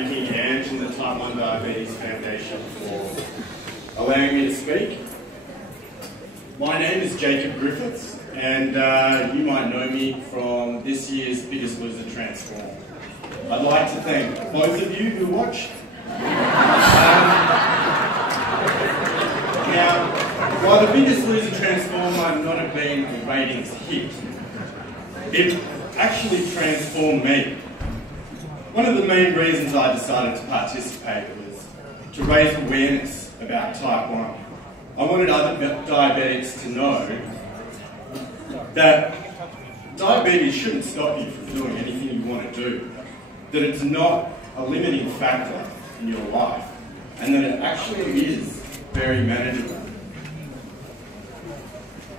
thanking Ange and the Type 1 Diabetes Foundation for allowing me to speak. My name is Jacob Griffiths, and you might know me from this year's Biggest Loser Transform. I'd like to thank both of you who watched. Now, while the Biggest Loser Transform might not have been a ratings hit, it actually transformed me. One of the main reasons I decided to participate was to raise awareness about type 1. I wanted other diabetics to know that diabetes shouldn't stop you from doing anything you want to do, that it's not a limiting factor in your life, and that it actually is very manageable.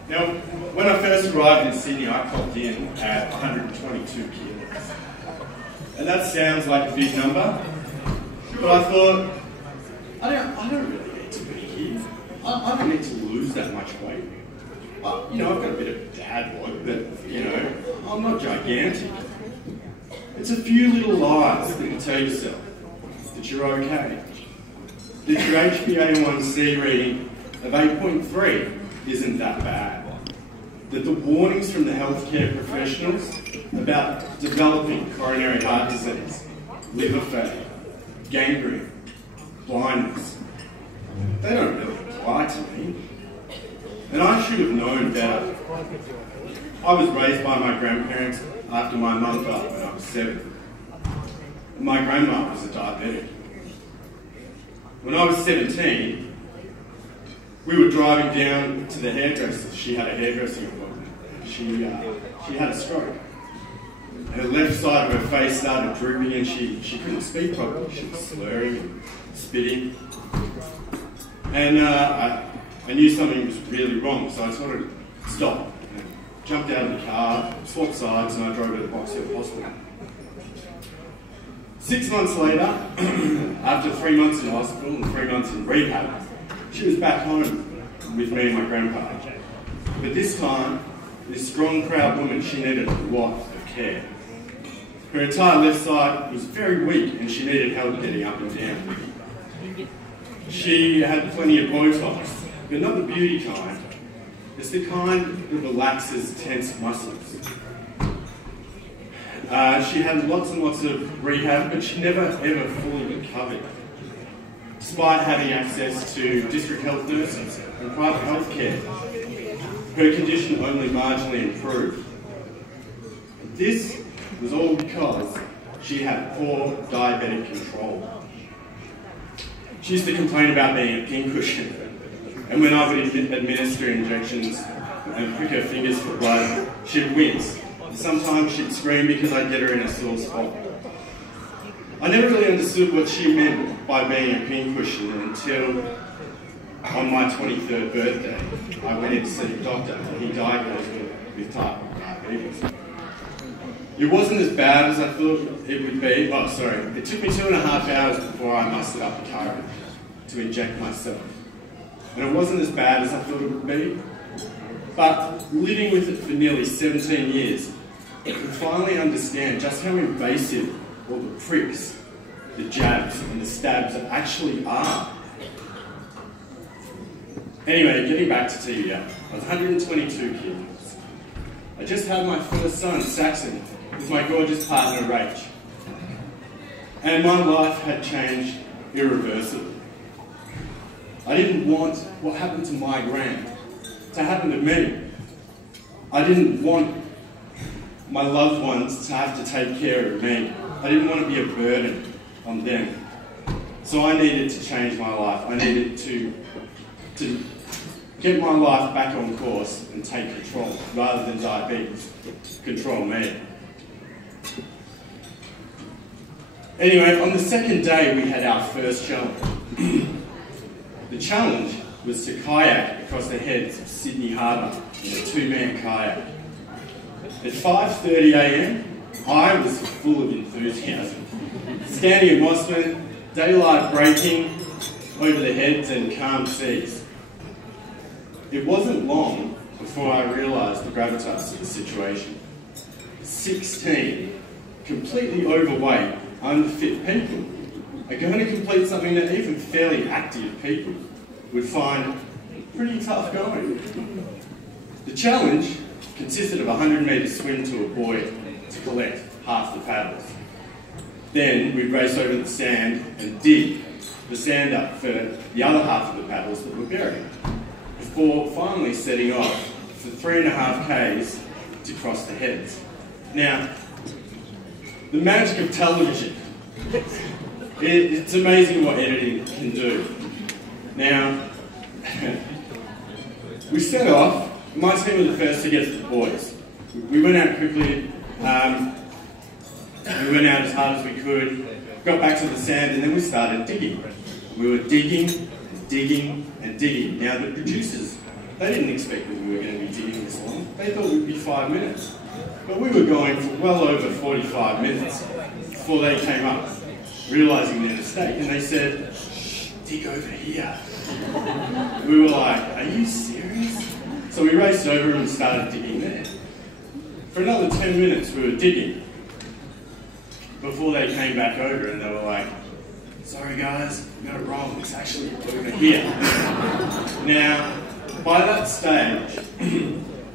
Now, when I first arrived in Sydney, I clocked in at 122 kilos. And that sounds like a big number, but I thought, I don't really need to be here. I don't need to lose that much weight. I've got a bit of dad bod, but, I'm not gigantic. It's a few little lies that you tell yourself that you're okay. That your HbA1c reading of 8.3 isn't that bad. That the warnings from the healthcare professionals about developing coronary heart disease, liver failure, gangrene, blindness, they don't really apply to me. And I should have known better. I was raised by my grandparents after my mum died when I was 7. And my grandma was a diabetic. When I was 17, we were driving down to the hairdresser. She had a hairdressing appointment. She had a stroke. Her left side of her face started drooping and she couldn't speak properly. She was slurring and spitting. And I knew something was really wrong, so I sort of stopped and jumped out of the car, swapped sides, and I drove to the Box Hill Hospital. 6 months later, after 3 months in hospital and 3 months in rehab, she was back home with me and my grandpa. But this time, this strong, proud woman, she needed a lot of care. Her entire left side was very weak and she needed help getting up and down. She had plenty of Botox, but not the beauty kind. It's the kind that relaxes tense muscles. She had lots and lots of rehab, but she never ever fully recovered. Despite having access to district health nurses and private health care, her condition only marginally improved. This was all because she had poor diabetic control. She used to complain about being a pincushion, and when I would administer injections and prick her fingers for blood, she'd wince. Sometimes she'd scream because I'd get her in a sore spot. I never really understood what she meant by being a pincushion until on my 23rd birthday, I went in to see a doctor and he diagnosed me with type 1 diabetes. It wasn't as bad as I thought it would be. It took me 2.5 hours before I mustered up the courage to inject myself. And it wasn't as bad as I thought it would be. But living with it for nearly 17 years, I could finally understand just how invasive all the pricks, the jabs and the stabs actually are. Anyway, getting back to TBI, I was 122 kilos. I just had my first son, Saxon, with my gorgeous partner, Rach. And my life had changed irreversibly. I didn't want what happened to my gran to happen to me. I didn't want my loved ones to have to take care of me. I didn't want to be a burden on them. So I needed to change my life. I needed to get my life back on course and take control, rather than diabetes control me. Anyway, on the second day we had our first challenge. The challenge was to kayak across the heads of Sydney Harbour in a 2-man kayak. At 5:30 AM, I was full of enthusiasm. Standing in Mossman, daylight breaking over the heads and calm seas. It wasn't long before I realised the gravitas of the situation. 16 completely overweight, unfit people are going to complete something that even fairly active people would find pretty tough going. The challenge consisted of a 100-metre swim to a buoy to collect half the paddles. Then we'd race over the sand and dig the sand up for the other half of the paddles that were buried, before finally setting off for 3.5 k's to cross the heads. Now, the magic of television. It's amazing what editing can do. Now, we set off. My team was the first to get to the buoys. We went out quickly. We went out as hard as we could, got back to the sand, and then we started digging. We were digging, and digging, and digging. Now, the producers, they didn't expect that we were going to be digging this long. They thought it would be 5 minutes. But we were going for well over 45 minutes before they came up, realising their mistake, and they said, "Shh, dig over here." We were like, "Are you serious?" So we raced over and started digging there. For another 10 minutes we were digging before they came back over, and they were like, "Sorry guys, we got it wrong, it's actually over here." Now, by that stage,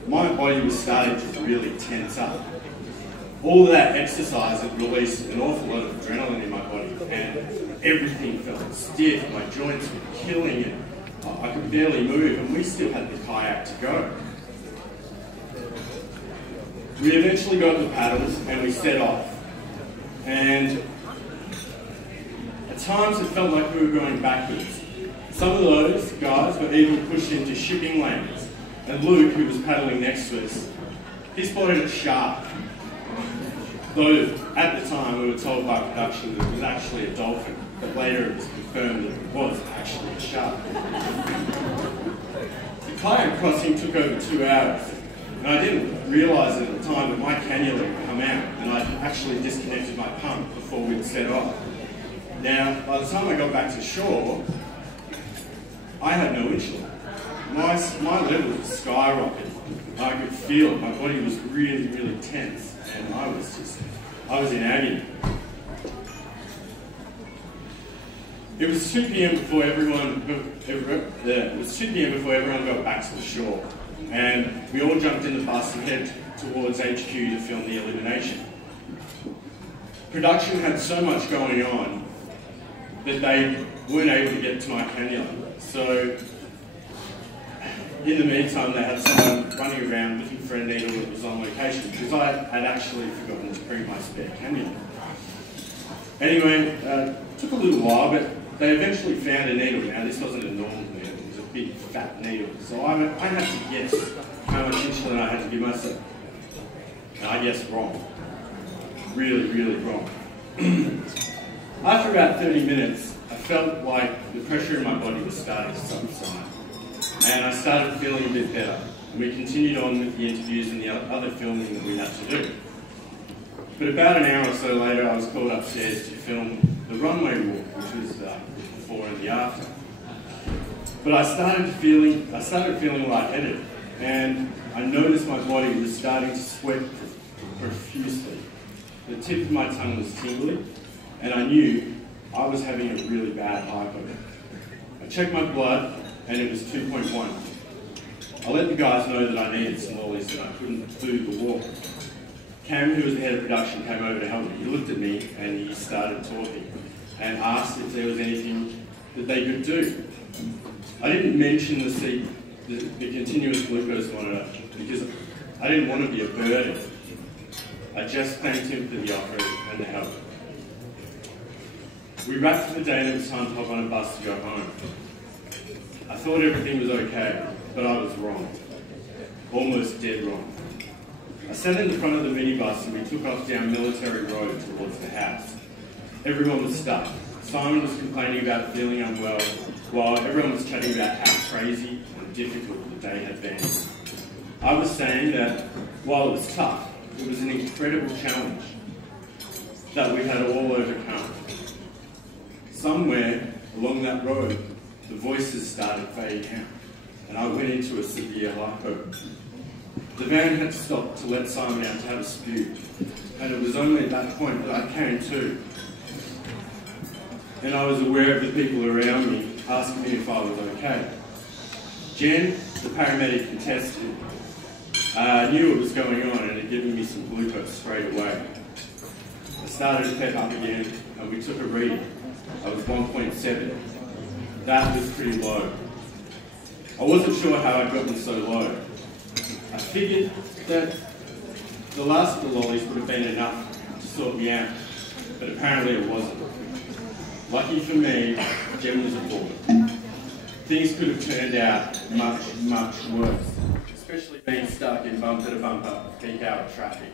my body was starting to really tense up. All of that exercise had released an awful lot of adrenaline in my body, and everything felt stiff, my joints were killing it. I could barely move, and we still had the kayak to go. We eventually got the paddles and we set off. And at times it felt like we were going backwards. Some of those guys were even pushed into shipping lanes. And Luke, who was paddling next to us, he spotted a shark. Though at the time we were told by production that it was actually a dolphin, but later it was confirmed that it was actually a shark. The kayak crossing took over 2 hours, and I didn't realise at the time that my cannula had come out, and I'd actually disconnected my pump before we'd set off. Now, by the time I got back to shore, I had no insulin. My levels were skyrocketing. I could feel it. My body was really, really tense, and I was in agony. It was 2 p.m. before everyone got back to the shore, and we all jumped in the bus and headed towards HQ to film the elimination. Production had so much going on that they weren't able to get to my cannula. So in the meantime, they had someone running around looking for a needle that was on location, because I had actually forgotten to bring my spare cannula. Anyway, it took a little while, but they eventually found a needle. Now, this wasn't a normal needle, it was a big fat needle. So I had to guess how much insulin I had to give myself. And I guessed wrong. Really, really wrong. After about 30 minutes, I felt like the pressure in my body was starting to subside. And I started feeling a bit better. And we continued on with the interviews and the other filming that we had to do. But about an hour or so later, I was called upstairs to film the runway walk, which was the before and the after. But I started feeling lightheaded, and I noticed my body was starting to sweat profusely. The tip of my tongue was tingling, and I knew I was having a really bad hypo. I checked my blood, and it was 2.1. I let the guys know that I needed some lollies and I couldn't do the walk. Cam, who was the head of production, came over to help me. He looked at me and he started talking and asked if there was anything that they could do. I didn't mention the continuous glucose monitor because I didn't want to be a burden. I just thanked him for the offer and the help. We wrapped for the day and it was time to hop on a bus to go home. I thought everything was okay, but I was wrong. Almost dead wrong. I sat in the front of the minibus and we took off down Military Road towards the house. Everyone was stuck. Simon was complaining about feeling unwell, while everyone was chatting about how crazy and difficult the day had been. I was saying that while it was tough, it was an incredible challenge that we had all overcome. Somewhere along that road, the voices started fading out, and I went into a severe hypo. The van had to stop to let Simon out to have a spew, and it was only at that point that I came to. and I was aware of the people around me asking me if I was okay. Jen, the paramedic contestant, knew what was going on and had given me some glucose straight away. I started to pep up again and we took a reading. I was 1.7. That was pretty low. I wasn't sure how I'd gotten so low. I figured that the last of the lollies would have been enough to sort me out, but apparently it wasn't. Lucky for me, Jen was aboard. Things could have turned out much, much worse, especially being stuck in bumper-to-bumper peak hour traffic.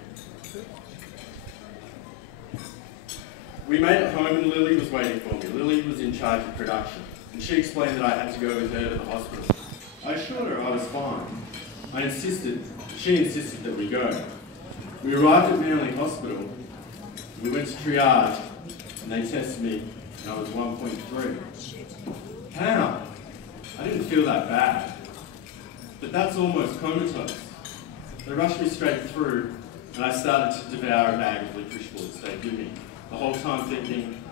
We made it home and Lily was waiting for me. Lily was in charge of production, and she explained that I had to go with her to the hospital. I assured her I was fine. She insisted that we go. We arrived at Manly Hospital, we went to triage, and they tested me, and I was 1.3. How? I didn't feel that bad, but that's almost comatose. They rushed me straight through, and I started to devour a bag of licorice bullets they give me, the whole time thinking,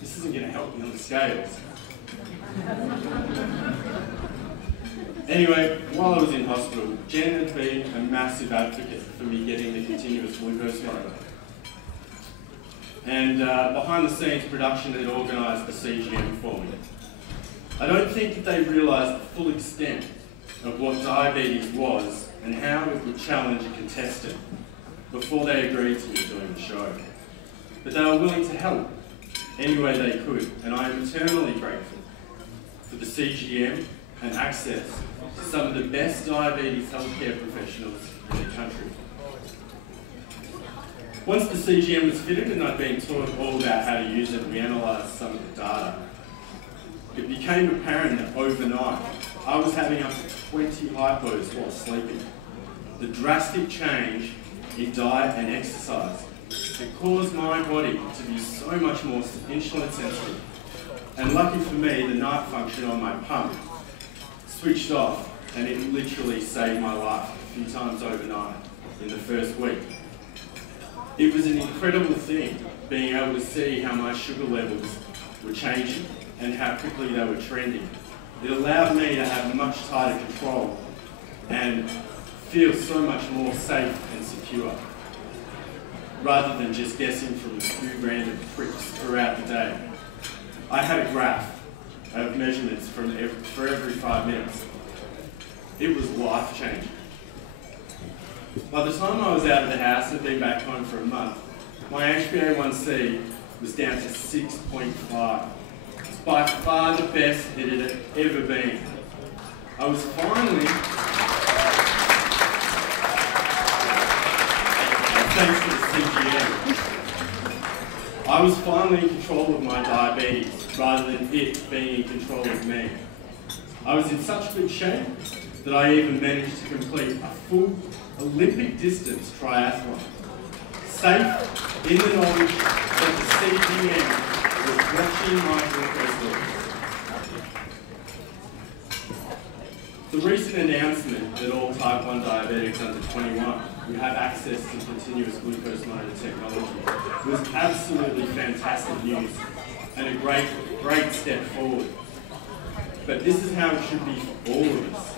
this isn't going to help me on the scales. Anyway, while I was in hospital, Jen had been a massive advocate for me getting the continuous glucose monitor. And behind the scenes, production had organised the CGM for me. I don't think that they realised the full extent of what diabetes was and how it would challenge a contestant before they agreed to me doing the show. But they were willing to help any way they could, and I am eternally grateful for the CGM and access to some of the best diabetes healthcare professionals in the country. Once the CGM was fitted and I'd been taught all about how to use it, we analysed some of the data. It became apparent that overnight I was having up to 20 hypos while sleeping. The drastic change in diet and exercise had caused my body to be so much more insulin sensitive. And lucky for me, the night function on my pump switched off and it literally saved my life a few times overnight in the first week. It was an incredible thing being able to see how my sugar levels were changing and how quickly they were trending. It allowed me to have much tighter control and feel so much more safe and secure, rather than just guessing from a few random pricks throughout the day. I had a graph of measurements for every 5 minutes. It was life-changing. By the time I was out of the house and been back home for a month, my HbA1c was down to 6.5. It's by far the best it had ever been. I was finally, thanks to the CGM, I was finally in control of my diabetes rather than it being in control of me. I was in such good shape that I even managed to complete a full Olympic distance triathlon, safe in the knowledge that the CGM was watching my glucose levels. The recent announcement that all type 1 diabetics under 21 would have access to continuous glucose monitor technology was absolutely fantastic news and a great step forward. But this is how it should be for all of us.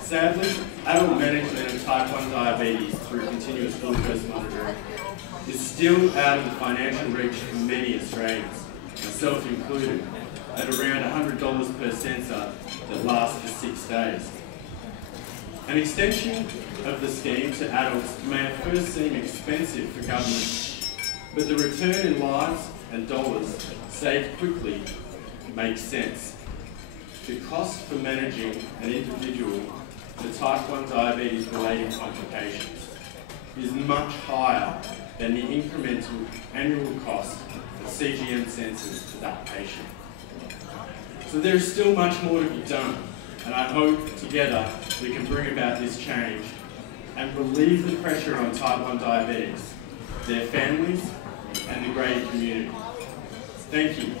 Sadly, adult management of type 1 diabetes through continuous glucose monitoring is still out of the financial reach for many Australians, myself included, at around $100 per sensor that lasts for 6 days. An extension of the scheme to adults may at first seem expensive for government, but the return in lives and dollars saved quickly makes sense. The cost for managing an individual for type 1 diabetes related complications is much higher than the incremental annual cost of CGM sensors to that patient. So there is still much more to be done, and I hope together we can bring about this change and relieve the pressure on type 1 diabetics, their families, and the greater community. Thank you.